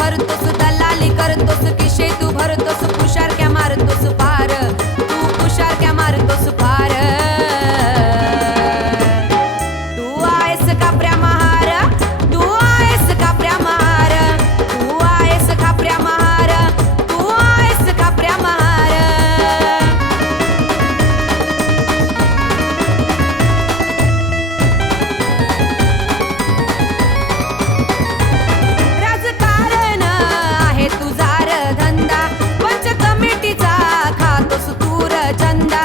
भरतोस दलाली करतोस किशे तू भरतोस कुशारक्या मारतोस फार तू कुशारक्या मारतोस फार तू आहेस कापऱ्या महार तू आहेस कापऱ्या महार तू आहेस कापऱ्या महार तू आहेस कापऱ्या महार राजकारण आहे तुझा र धंदा पंच कमिटीचा खातोस तूर चंदा